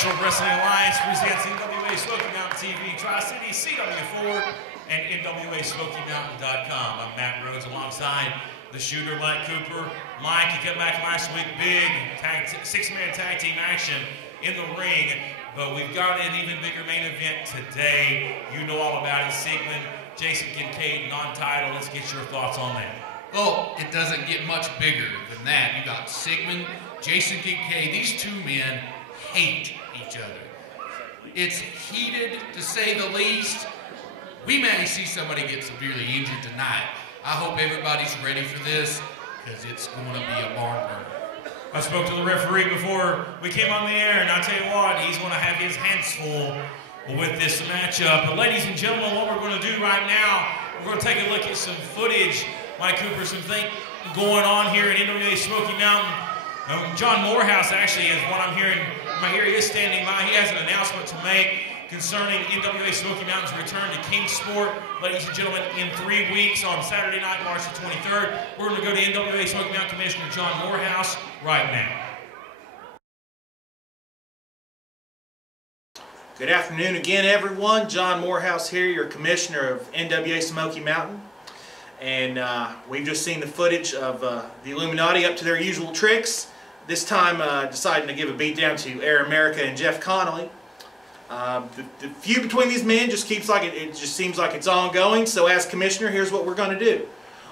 Professional Wrestling Alliance presents NWA Smoky Mountain TV, Tri-City, CW4, and NWASmokyMountain.com. I'm Matt Rhodes alongside the shooter, Mike Cooper. Mike, you came back last week, big six-man tag team action in the ring, but we've got an even bigger main event today. You know all about it. Sigmund, Jason Kincaid, non-title. Let's get your thoughts on that. Oh, it doesn't get much bigger than that. You got Sigmund, Jason Kincaid. These two men hate each other. It's heated, to say the least. We may see somebody get severely injured tonight. I hope everybody's ready for this, because it's going to be a barn burner. I spoke to the referee before we came on the air, and I'll tell you what, he's going to have his hands full with this matchup. But ladies and gentlemen, what we're going to do right now, we're going to take a look at some footage. Mike Cooper, some things going on here at NWA Smoky Mountain. John Morehouse actually is what I'm hearing. Here he is standing by. He has an announcement to make concerning NWA Smoky Mountain's return to Kingsport. Ladies and gentlemen, in 3 weeks on Saturday night, March the 23rd, we're going to go to NWA Smoky Mountain Commissioner John Morehouse right now. Good afternoon again, everyone. John Morehouse here, your commissioner of NWA Smoky Mountain. And we've just seen the footage of the Illuminati up to their usual tricks. This time deciding to give a beat down to Air America and Jeff Connolly. The feud between these men just keeps like it just seems like it's ongoing. So as commissioner, here's what we're going to do.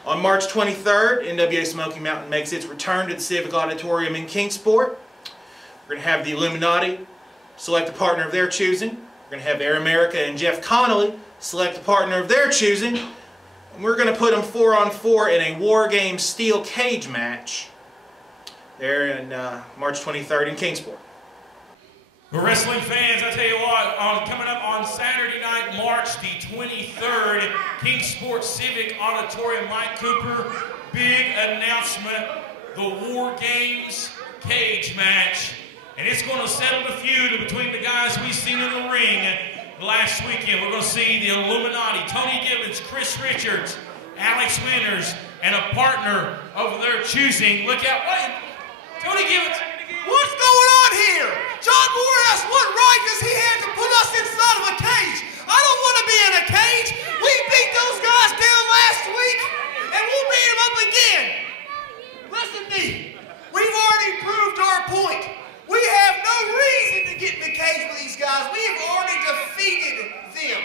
On March 23rd, NWA Smoky Mountain makes its return to the Civic Auditorium in Kingsport. We're going to have the Illuminati select a partner of their choosing. We're going to have Air America and Jeff Connolly select a partner of their choosing. And we're going to put them 4-on-4 in a War Games steel cage match there in March 23rd in Kingsport. For wrestling fans, I tell you what, coming up on Saturday night, March the 23rd, Kingsport Civic Auditorium, Mike Cooper, big announcement, the War Games cage match. And it's going to settle the feud between the guys we've seen in the ring last weekend. We're going to see the Illuminati, Tony Gibbons, Chris Richards, Alex Winters, and a partner of their choosing. Look out, what? Tony Gibbons. What's going on here? John Morehouse, what right does he have to put us inside of a cage? I don't want to be in a cage. We beat those guys down last week, and we'll beat them up again. Listen to me. We've already proved our point. We have no reason to get in the cage with these guys. We have already defeated them.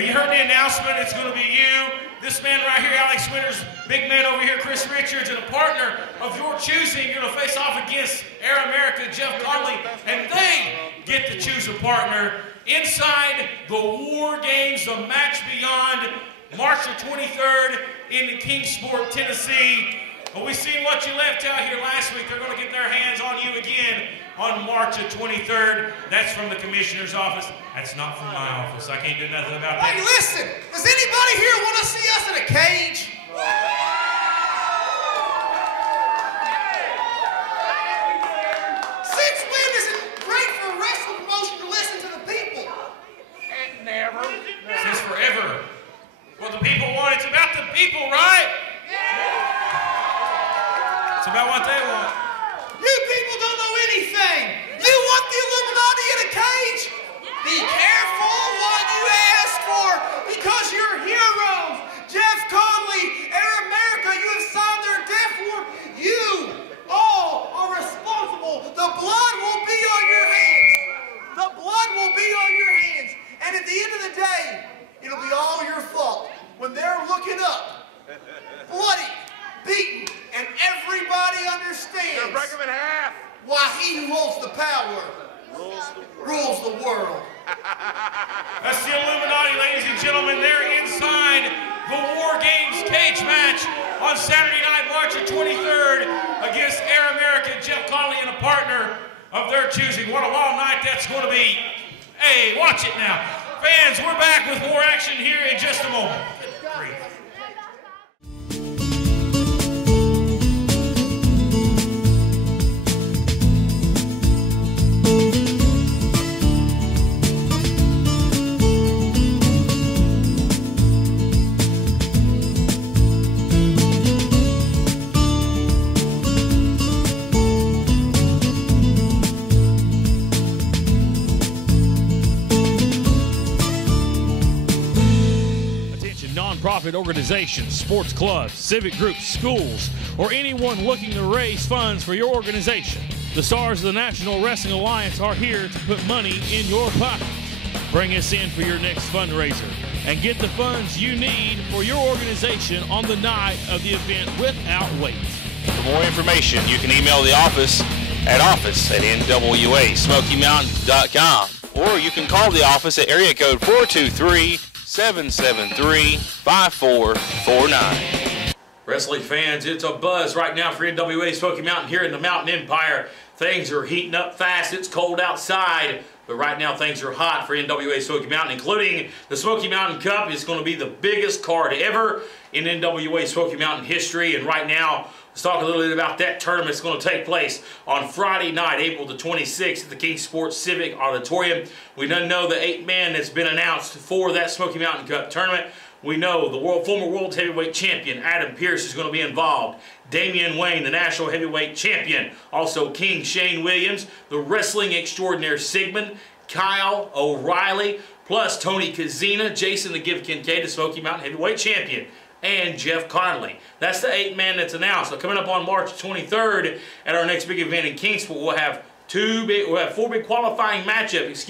You heard the announcement. It's going to be you, this man right here, Alex Winters, big man over here, Chris Richards, and a partner of your choosing. You're going to face off against Air America, Jeff Connolly, and they get to choose a partner inside the War Games, the Match Beyond, March the 23rd in Kingsport, Tennessee. Well, we've seen what you left out here last week. They're going to get their hands on you again on March the 23rd. That's from the commissioner's office. That's not from my office. I can't do nothing about that. Hey, listen, does anybody here want to see us in a cage? Six men isn't great for wrestling promotion to listen to the people. And never. Since forever. What the people want, it's about the people, right? It's about what they want. You people don't know anything. You want the Illuminati in a cage? Be careful what you ask for, because you're heroes. Jeff Connolly, Air America, you have signed their death warrant. You all are responsible. The blood will be on your hands. The blood will be on your hands. And at the end of the day, it'll be all your fault. When they're looking up, bloody, beaten, and everybody understands. You'll break them in half. Why he who holds the power rules the world. That's the Illuminati, ladies and gentlemen. They're inside the War Games cage match on Saturday night, March the 23rd, against Air America, Jeff Connolly, and a partner of their choosing. What a long night that's going to be. Hey, watch it now. Fans, we're back with more action here in just a moment. Good grief. nonprofit organizations, sports clubs, civic groups, schools, or anyone looking to raise funds for your organization, the stars of the National Wrestling Alliance are here to put money in your pocket. Bring us in for your next fundraiser and get the funds you need for your organization on the night of the event without wait. For more information, you can email the office at office@NWASmokyMountain.com, or you can call the office at area code 423-773-5449. Wrestling fans, it's a buzz right now for NWA Smoky Mountain here in the Mountain Empire. Things are heating up fast. It's cold outside, but right now things are hot for NWA Smoky Mountain, including the Smoky Mountain Cup. It's going to be the biggest card ever in NWA Smoky Mountain history, and right now, let's talk a little bit about that tournament. It's going to take place on Friday night, April the 26th at the King Sports Civic Auditorium. We don't know the 8-man that's been announced for that Smoky Mountain Cup tournament. We know the former world heavyweight champion, Adam Pearce, is going to be involved. Damian Wayne, the national heavyweight champion. Also King Shane Williams, the wrestling extraordinaire Sigmund, Kyle O'Reilly, plus Tony Kazina, Jason the Gift Kincaid, the Smoky Mountain heavyweight champion, and Jeff Connolly. That's the 8-man that's announced. So coming up on March 23rd at our next big event in Kingsport, we'll have four big qualifying matchups,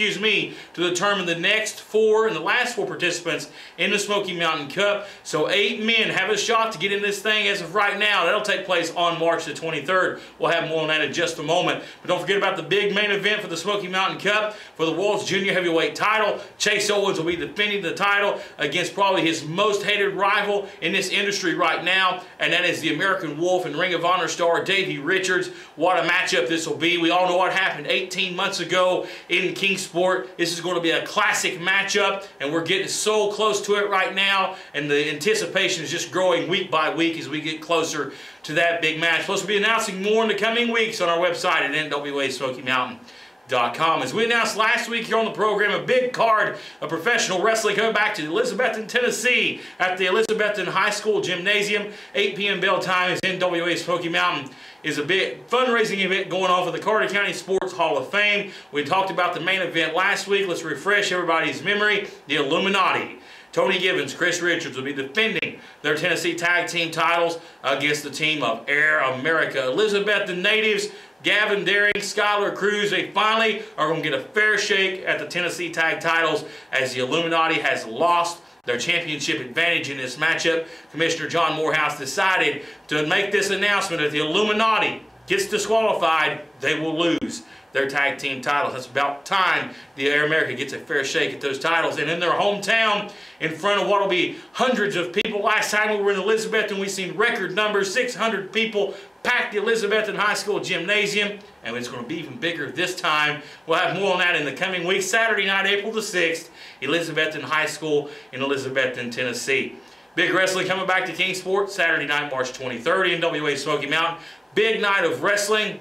to determine the next 4 and the last 4 participants in the Smoky Mountain Cup. So 8 men have a shot to get in this thing as of right now. That'll take place on March the 23rd. We'll have more on that in just a moment. But don't forget about the big main event for the Smoky Mountain Cup for the World's Junior Heavyweight title. Chase Owens will be defending the title against probably his most hated rival in this industry right now, and that is the American Wolf and Ring of Honor star Davey Richards. What a matchup this will be. We all know what happened 18 months ago in Kingsport. This is going to be a classic matchup, and we're getting so close to it right now, and the anticipation is just growing week by week as we get closer to that big match. Plus, we'll be announcing more in the coming weeks on our website at NWASmokyMountain.com. As we announced last week here on the program, a big card of professional wrestling coming back to Elizabethton, Tennessee at the Elizabethton High School Gymnasium. 8 p.m. bell time is NWA Smoky Mountain. Is a big fundraising event going on for the Carter County Sports Hall of Fame. We talked about the main event last week. Let's refresh everybody's memory. The Illuminati. Tony Givens, Chris Richards will be defending their Tennessee Tag Team titles against the team of Air America. Elizabethton natives, Gavin Daring, Skylar Cruz, they finally are going to get a fair shake at the Tennessee Tag titles as the Illuminati has lost their championship advantage in this matchup. Commissioner John Morehouse decided to make this announcement: if the Illuminati gets disqualified, they will lose their tag team titles. That's about time the Air America gets a fair shake at those titles. And in their hometown, in front of what will be hundreds of people. Last time we were in Elizabethton, we've seen record numbers, 600 people packed the Elizabethton High School Gymnasium, and it's going to be even bigger this time. We'll have more on that in the coming weeks. Saturday night, April the 6th, Elizabethton High School in Elizabethton, Tennessee. Big wrestling coming back to Kingsport Saturday night, March 23rd, NWA Smoky Mountain. Big night of wrestling.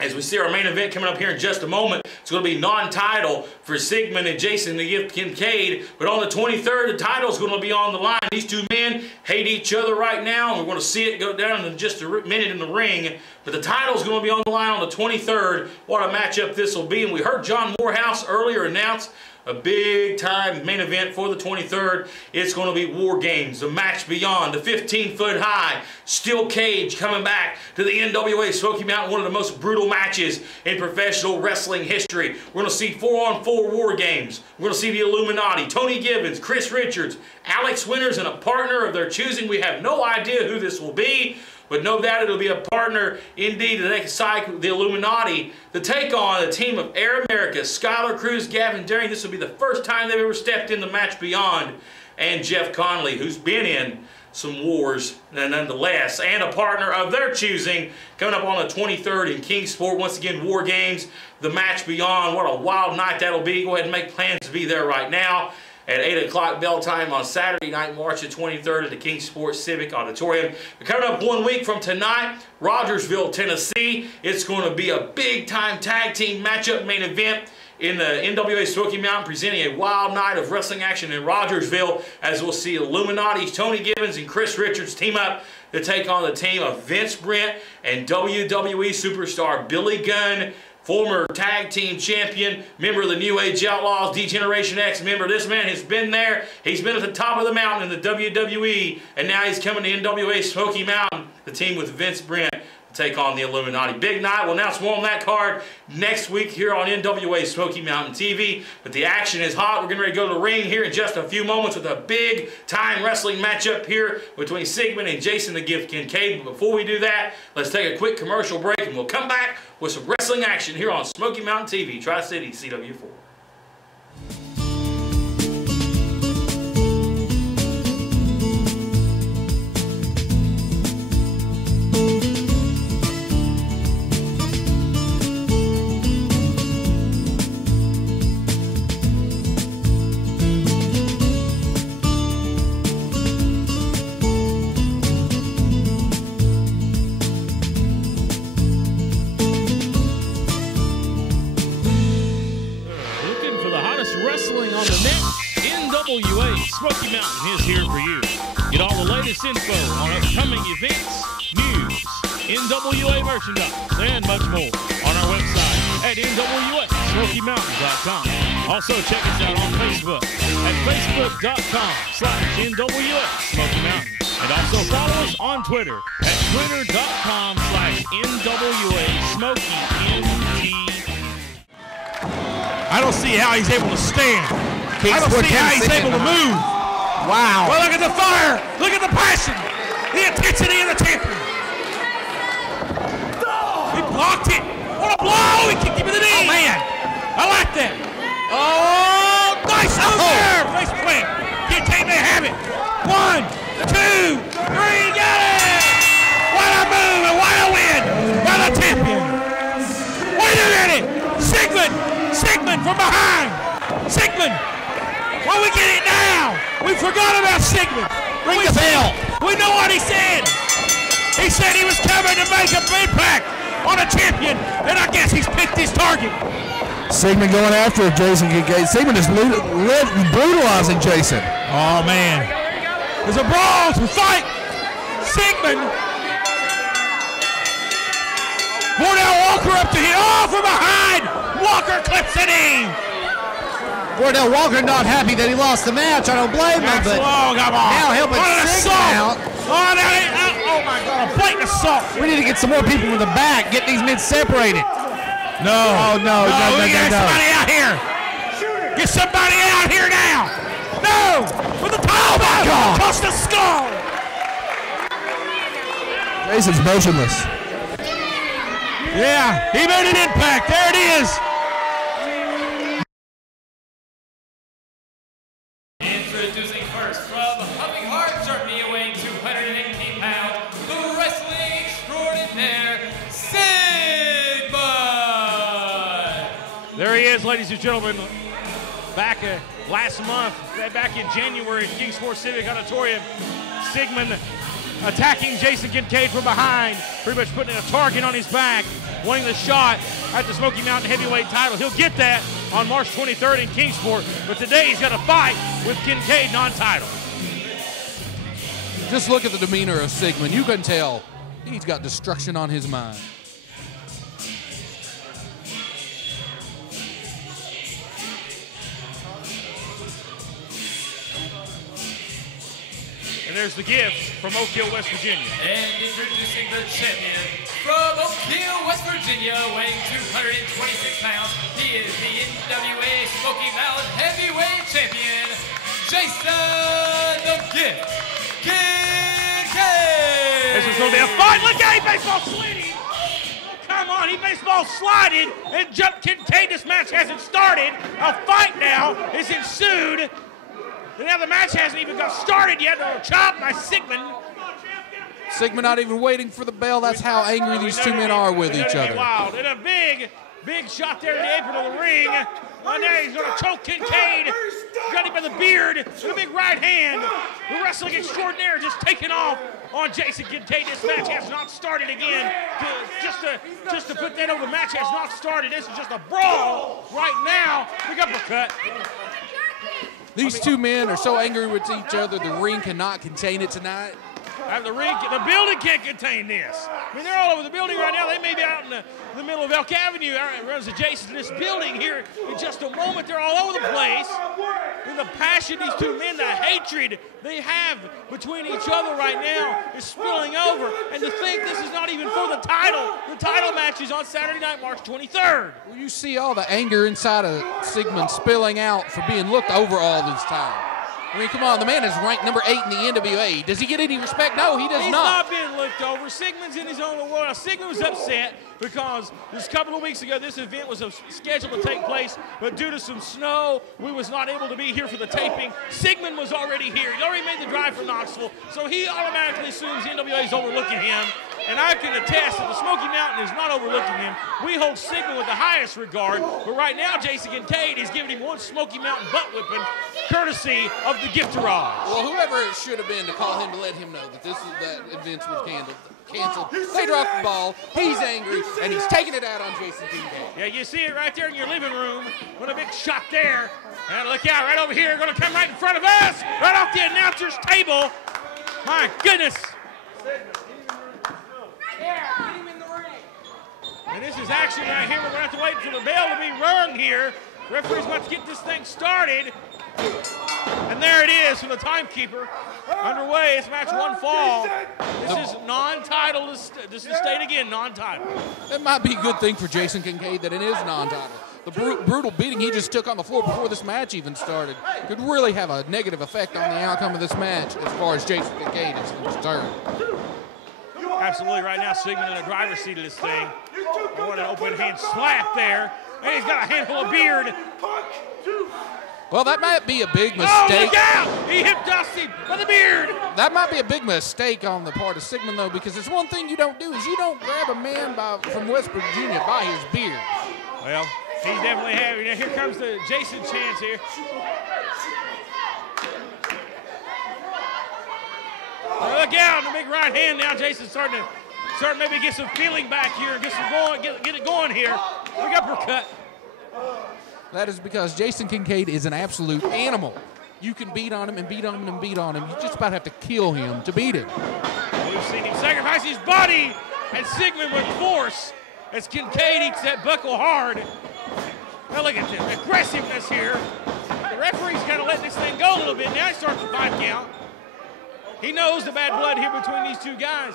As we see our main event coming up here in just a moment, it's going to be non-title for Sigmund and Jason the Gift Kincaid. But on the 23rd, the title's going to be on the line. These two men hate each other right now, and we're going to see it go down in just a minute in the ring. But the title's going to be on the line on the 23rd. What a matchup this will be. And we heard John Morehouse earlier announce a big-time main event for the 23rd. It's going to be War Games, the match beyond, the 15-foot-high steel cage coming back to the NWA Smoky Mountain, one of the most brutal matches in professional wrestling history. We're going to see 4-on-4 War Games. We're going to see the Illuminati, Tony Givens, Chris Richards, Alex Winters, and a partner of their choosing. We have no idea who this will be, but no doubt it'll be a partner indeed to take aside the Illuminati to take on the team of Air America, Skylar Cruz, Gavin Daring. This will be the first time they've ever stepped in the match beyond, and Jeff Connolly, who's been in some wars nonetheless, and a partner of their choosing coming up on the 23rd in Kingsport. Once again, War Games, the match beyond. What a wild night that'll be. Go ahead and make plans to be there right now at 8 o'clock bell time on Saturday night, March the 23rd at the Kingsport Civic Auditorium. But coming up 1 week from tonight, Rogersville, Tennessee. It's going to be a big-time tag team matchup main event in the NWA Smoky Mountain, presenting a wild night of wrestling action in Rogersville, as we'll see Illuminati's Tony Givens and Chris Richards team up to take on the team of Vince Brent and WWE superstar Billy Gunn. former tag team champion, member of the New Age Outlaws, D-Generation X member. This man has been there. He's been at the top of the mountain in the WWE, and now he's coming to NWA Smoky Mountain, the team with Vince Brent, to take on the Illuminati. Big night. We'll announce more on that card next week here on NWA Smoky Mountain TV. But the action is hot. We're getting ready to go to the ring here in just a few moments with a big-time wrestling matchup here between Sigmund and Jason the Gift Kincaid. But before we do that, let's take a quick commercial break, and we'll come back with some wrestling action here on Smoky Mountain TV, Tri-City, CW4. NWA Smoky Mountain is here for you. Get all the latest info on upcoming events, news, NWA merchandise, and much more on our website at NWASmokyMountain.com. Also, check us out on Facebook at Facebook.com/NWA Smoky Mountain. And also follow us on Twitter at Twitter.com/NWA Smoky MT. I don't see how he's able to stand. I don't see how he's able to move. Wow. Well, look at the fire. Look at the passion. The intensity of the champion. He blocked it. What a blow. He kicked him in the knee. Oh, man. I like that. Oh, nice move there. Face plant. Kincaid may have it. 1, 2, 3. Got it. What a move and what a win by the champion. Wait a minute. Sigmund from behind. Sigmund. Well, we get it now. We forgot about Sigmund. Ring the bell. We know what he said. He said he was coming to make an impact on a champion, and I guess he's picked his target. Sigmund going after Jason Kincaid. Sigmund is brutalizing Jason. Oh, man. There's a brawl to fight. Sigmund. Wardell Walker up to him. Oh, from behind. Walker clips it in. Wardell Walker not happy that he lost the match. I don't blame him, but now helping Sigmund out. Oh my God, a blatant assault. We need to get some more people in the back, get these men separated. No. Oh, no. Get somebody out here. Get somebody out here now. No. With the top. Oh my God. Toss the skull. Jason's motionless. Yeah, he made an impact. There it is. Introducing first from Huffing Hard, Germany, weighing 218 pounds, the wrestling extraordinaire, Sigmund. There he is, ladies and gentlemen. Back last month, back in January at Kingsport Civic Auditorium, Sigmund attacking Jason Kincaid from behind, pretty much putting a target on his back, wanting the shot at the Smoky Mountain Heavyweight title. He'll get that on March 23rd in Kingsport, but today he's got to fight with Kincaid non-title. Just look at the demeanor of Sigmund. You can tell he's got destruction on his mind. And there's the gift from Oak Hill, West Virginia. And introducing the champion from Oak Hill, West Virginia, weighing 226 pounds, he is the NWA Smoky Mountain Heavyweight Champion, Jason the Gift Kincaid. This is going to be a fight. Look at him, baseball sliding. Oh, come on, he baseball slided and jumped Kincaid. This match hasn't started. A fight now is ensued. And now the match hasn't even got started yet. A chop by Sigmund. Sigmund not even waiting for the bell. That's how angry these two men are with each other. Wild. And a big shot there in the apron of the ring. And now he's going to choke Kincaid. Got him by the beard. And a big right hand. The wrestling extraordinaire just taking off on Jason Kincaid. This match has not started again. Just to put that over, the match has not started. This is just a brawl right now. Big uppercut. These two men are so angry with each other, the ring cannot contain it tonight. The building can't contain this. I mean, they're all over the building right now. They may be out in the middle of Elk Avenue. Runs adjacent to this building here in just a moment. They're all over the place. And the passion these two men, the hatred they have between each other right now is spilling over. And to think this is not even for the title match is on Saturday night, March 23rd. Well, you see all the anger inside of Sigmund spilling out for being looked over all this time. I mean, come on, the man is ranked number 8 in the NWA. Does he get any respect? No, he does not. He's not being looked over. Sigmund's in his own world. Now, Sigmund was upset because just a couple of weeks ago, this event was scheduled to take place, but due to some snow, we was not able to be here for the taping. Sigmund was already here. He'd already made the drive from Knoxville, so he automatically assumes the NWA is overlooking him. And I can attest that the Smoky Mountain is not overlooking him. We hold Sigmund with the highest regard, but right now Jason Kincaid is giving him one Smoky Mountain butt whipping, courtesy of the Gifterage. Well, whoever it should have been to call him to let him know that that event was canceled. They dropped the ball. He's angry, and he's taking it out on Jason Kincaid. Yeah, you see it right there in your living room with a big shot there. And look out, right over here, going to come right in front of us, right off the announcer's table. My goodness. And this is action right here. We're going to have to wait for the bell to be rung here. The referee's about to get this thing started. And there it is from the timekeeper. Underway, it's match 1 fall. This is non-title. This is state again, non-title. It might be a good thing for Jason Kincaid that it is non-title. The brutal beating he just took on the floor before this match even started could really have a negative effect on the outcome of this match as far as Jason Kincaid is concerned. Absolutely, right now, Sigmund in the driver's seat of this thing. What an open hand slap there. And he's got a handful of beard. Well, that might be a big mistake. Oh, look out! He hip tossed him by the beard. That might be a big mistake on the part of Sigmund, though, because there's one thing you don't do is you don't grab a man from West Virginia by his beard. Well, he's definitely having it. Here comes the Jason chance here. Look out, the big right hand now. Jason's starting to maybe get some feeling back here, get it going here. Big uppercut. That is because Jason Kincaid is an absolute animal. You can beat on him and beat on him and beat on him. You just about have to kill him to beat him. We've seen him sacrifice his body and Sigmund with force as Kincaid eats that buckle hard. Now look at this aggressiveness here. The referee's kind of letting this thing go a little bit. Now he starts the 5 count. He knows the bad blood here between these two guys.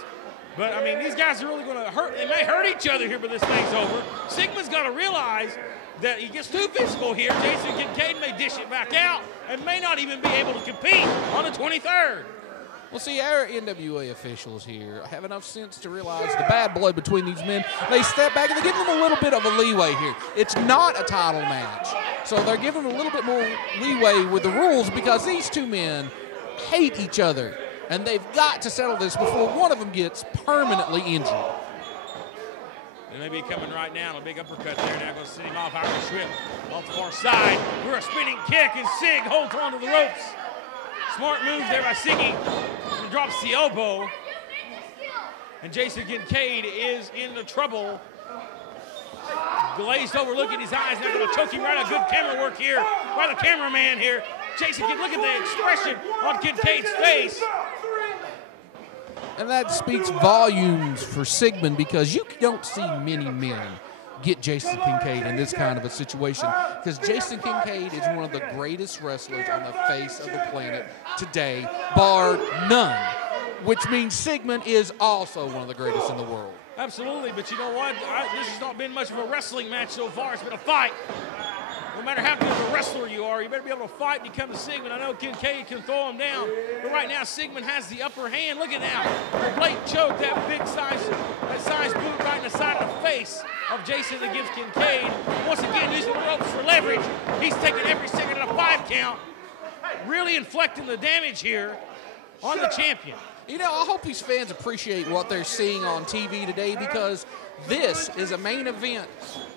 But, I mean, these guys are really going to hurt. They may hurt each other here, but this thing's over. Sigmund's got to realize that he gets too physical here. Jason Kincaid may dish it back out and may not even be able to compete on the 23rd. Well, see, our NWA officials here have enough sense to realize the bad blood between these men. They step back and they give them a little bit of a leeway here. It's not a title match. So they're giving them a little bit more leeway with the rules because these two men hate each other. And they've got to settle this before one of them gets permanently injured. They may be coming right now. A big uppercut there. Now going to send him off Irish whip off the far side. We're a spinning kick, and Sig holds on to the ropes. Smart move there by Siggy. He drops the elbow. And Jason Kincaid is into trouble. Glazed over look in his eyes. Now going to choke him right out. Good camera work here by the cameraman here. Jason, look at the expression on Kincaid's face. And that speaks volumes for Sigmund because you don't see many men get Jason Kincaid in this kind of a situation because Jason Kincaid is one of the greatest wrestlers on the face of the planet today, bar none, which means Sigmund is also one of the greatest in the world. Absolutely, but you know what? This has not been much of a wrestling match so far. It's been a fight. No matter how good of a wrestler you are, you better be able to fight and you come to Sigmund. I know Kincaid can throw him down, but right now Sigmund has the upper hand. Look at that. The blatant choke, that big size boot right in the side of the face of Jason that gives Kincaid. Once again, using the ropes for leverage. He's taking every second of the 5 count, really inflicting the damage here on the champion. You know, I hope these fans appreciate what they're seeing on TV today because this is a main event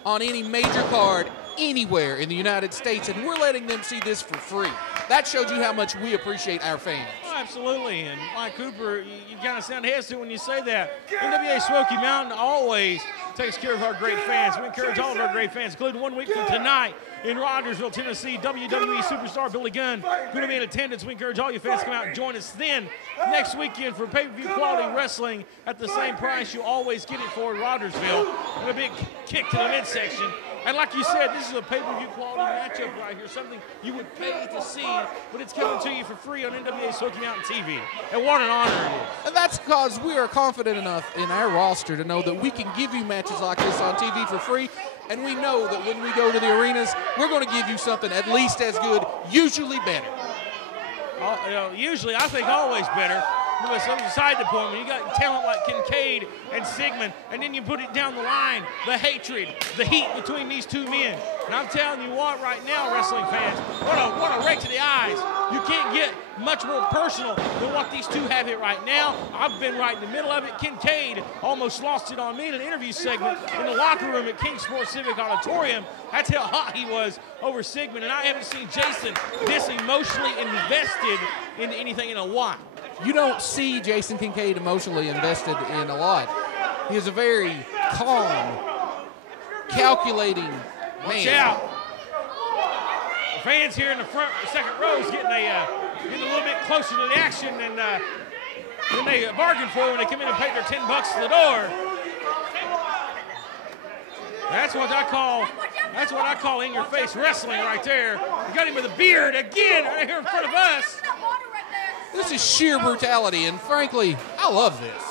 on any major card anywhere in the United States, and we're letting them see this for free. That shows you how much we appreciate our fans. Well, absolutely. And Mike Cooper, you kind of sound hesitant when you say that. NWA Smoky Mountain always takes care of our great fans. We encourage all of our great fans, including 1 week from tonight in Rogersville, Tennessee, WWE superstar Billy Gunn going to be in attendance. We encourage all you fans to come out and join us then next weekend for pay-per-view quality wrestling at the same price you always get it for in Rogersville. And a big kick to the midsection. And like you said, this is a pay-per-view quality matchup right here, something you would pay to see, but it's coming to you for free on NWA Smoky Mountain TV. And what an honor it is. And that's because we are confident enough in our roster to know that we can give you matches like this on TV for free, and we know that when we go to the arenas, we're going to give you something at least as good, usually better. Usually, I think always better. With some side department, you got talent like Kincaid and Sigmund, and then you put it down the line, the hatred, the heat between these two men. And I'm telling you what, right now, wrestling fans, what a rake to the eyes. You can't get much more personal than what these two have it right now. I've been right in the middle of it. Kincaid almost lost it on me in an interview segment in the locker room at King Sports Civic Auditorium. That's how hot he was over Sigmund, and I haven't seen Jason this emotionally invested into anything in a while. You don't see Jason Kincaid emotionally invested in a lot. He is a very calm, calculating man. Watch out. The fans here in the front, the second row is getting a little bit closer to the action than they bargained for when they come in and pay their $10 to the door. That's what I call in-your-face wrestling right there. You got him with a beard again right here in front of us. This is sheer brutality, and frankly, I love this.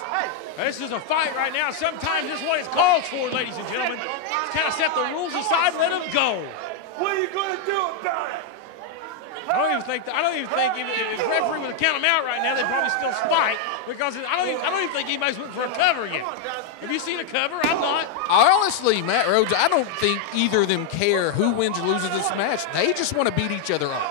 This is a fight right now. Sometimes this is what it's called for, ladies and gentlemen. Just kind of set the rules aside and let them go. What are you going to do about it? I don't even think if the referee would count them out right now, they'd probably still fight, because I don't even think anybody's waiting for a cover yet. Have you seen a cover? I'm not. Honestly, Matt Rhodes, I don't think either of them care who wins or loses this match. They just want to beat each other up.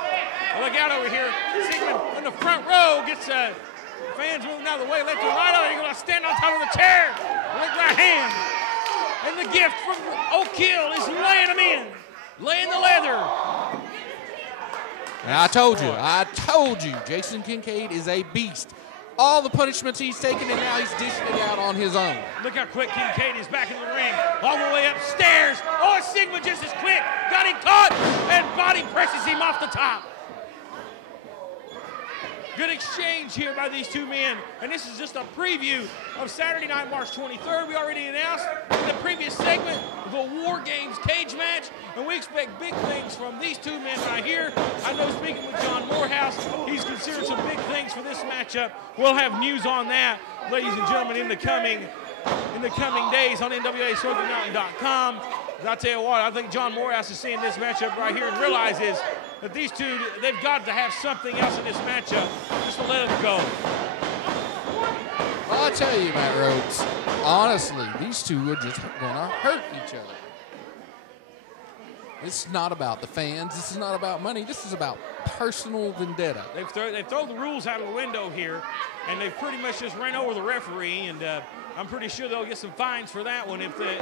Well, look out over here. Sigmund in the front row gets fans moving out of the way, left and right. He's going to stand on top of the chair. With right hand. And the gift from Oak Hill is laying them in. Laying the leather. And I told you, Jason Kincaid is a beast. All the punishments he's taken, and now he's dishing it out on his own. Look how quick Kincaid is back in the ring. All the way upstairs. Oh, Sigmund just as quick. Got him caught, and body presses him off the top. Good exchange here by these two men. And this is just a preview of Saturday night, March 23rd. We already announced in the previous segment the War Games cage match. And we expect big things from these two men right here. I know, speaking with John Morehouse, he's considered some big things for this matchup. We'll have news on that, ladies and gentlemen, in the coming days on NWASmokyMountain.com. I'll tell you what, I think John Morehouse is seeing this matchup right here and realizes that these two, they've got to have something else in this matchup just to let them go. Well, I tell you, Matt Rhodes, honestly, these two are just going to hurt each other. It's not about the fans. This is not about money. This is about personal vendetta. They've thrown the rules out of the window here, and they've pretty much just ran over the referee, and I'm pretty sure they'll get some fines for that one if they're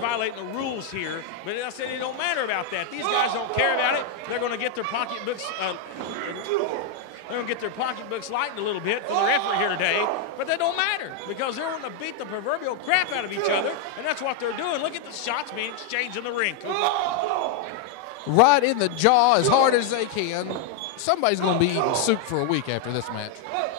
violating the rules here. But I said it don't matter about that. These guys don't care about it. They're going to get their pocketbooks. They're going to get their pocketbooks lightened a little bit for the referee here today, but that don't matter because they're wanting to beat the proverbial crap out of each other, and that's what they're doing. Look at the shots being exchanged in the ring. Right in the jaw as hard as they can. Somebody's going to be eating soup for a week after this match.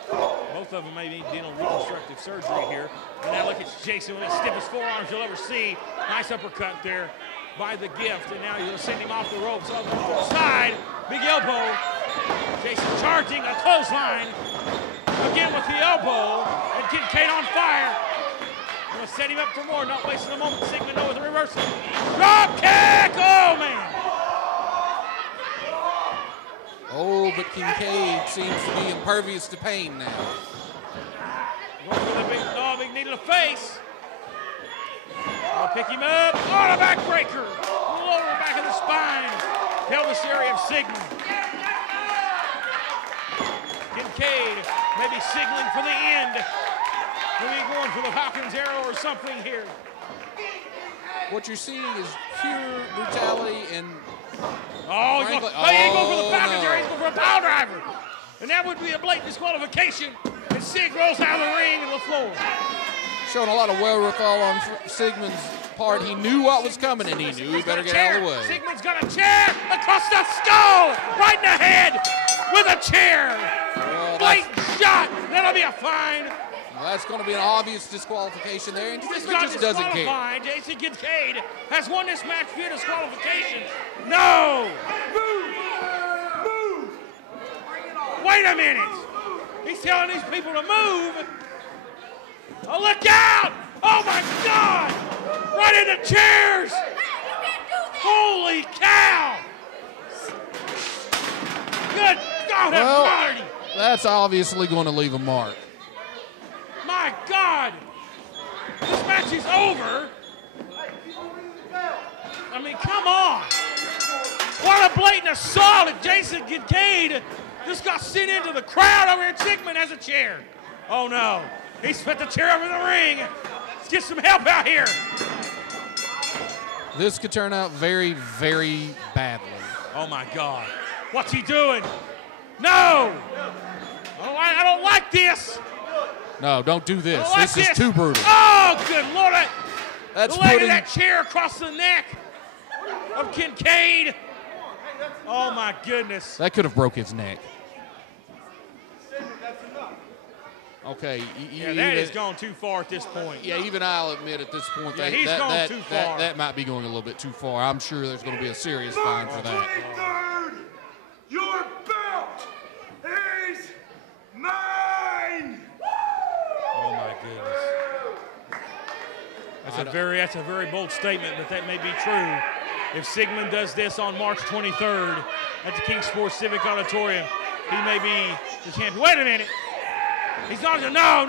Both of them may be dealing with reconstructive surgery here. And now look at Jason with the stiffest forearms you'll ever see. Nice uppercut there by the gift, and now you'll send him off the ropes. Off the side, big elbow. Jason charging a clothesline. Again with the elbow, and Kincaid on fire. Gonna set him up for more, not wasting a moment. Sigmund with a reversal. Drop kick! Oh, man! Oh, but Kincaid seems to be impervious to pain now. Going for the big knee to the face. I'll pick him up. Oh, the backbreaker. Lower back of the spine. Pelvis area of Sigmund. Kincaid maybe signaling for the end. Maybe going for the Falcon's arrow or something here. What you're seeing is pure brutality and... Oh, he ain't going for the Falcon's arrow. He's going for a pile driver. And that would be a blatant disqualification. And Sig rolls out of the ring and the floor. Showing a lot of wherewithal on Sigmund's part. He knew what was coming, and he knew he better get out of the way. Sigmund's got a chair across the skull, right in the head with a chair. Blatant shot. That'll be a fine. Well, that's going to be an obvious disqualification there, and This Sigmund just doesn't care. Jason Kincaid has won this match via disqualification. No! Move! Wait a minute! He's telling these people to move. Oh, look out! Oh my God! Right in the chairs! Holy cow! Good God Almighty! That's obviously going to leave a mark. My God! This match is over. I mean, come on. What a blatant assault at Jason Kincaid. Just got sent into the crowd over here. Sigmund has a chair. Oh, no. He's put the chair over the ring. Let's get some help out here. This could turn out very, very badly. Oh, my God. What's he doing? No! I don't like this. No, don't do this. Like this is too brutal. Oh, good Lord. That's the leg of that chair across the neck of Kincaid. Oh, my goodness. That could have broke his neck. Okay. That has gone too far at this point. Yeah, even I'll admit at this point he's gone too far. That might be going a little bit too far. I'm sure there's going to be a serious fine for that. 23rd, your belt is mine. Oh my goodness. That's a very bold statement, but that may be true. If Sigmund does this on March 23rd at the King Sports Civic Auditorium, he may be the champion. Wait a minute. He's not gonna, no.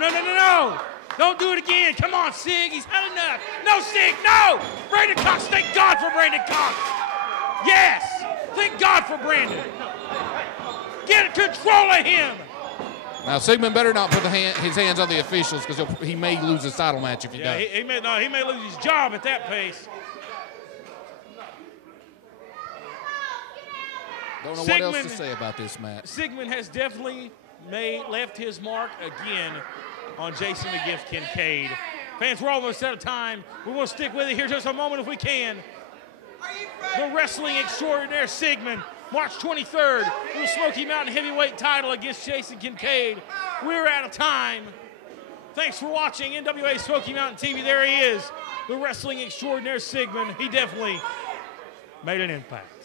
Don't do it again. Come on, Sig. He's had enough. No, Sig, no. Brandon Cox, thank God for Brandon Cox. Yes. Thank God for Brandon. Get control of him. Now, Sigmund better not put his hands on the officials because he may lose his title match if he does. He may lose his job at that pace. Don't know what else to say about this match. Sigmund has definitely left his mark again on Jason the Gift Kincaid. Fans, we're almost out of time. We want to stick with it here just a moment if we can. The wrestling extraordinaire Sigmund, March 23rd, for the Smoky Mountain Heavyweight title against Jason Kincaid. We're out of time. Thanks for watching NWA Smoky Mountain TV. There he is, the wrestling extraordinaire Sigmund. He definitely made an impact.